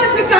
Mira,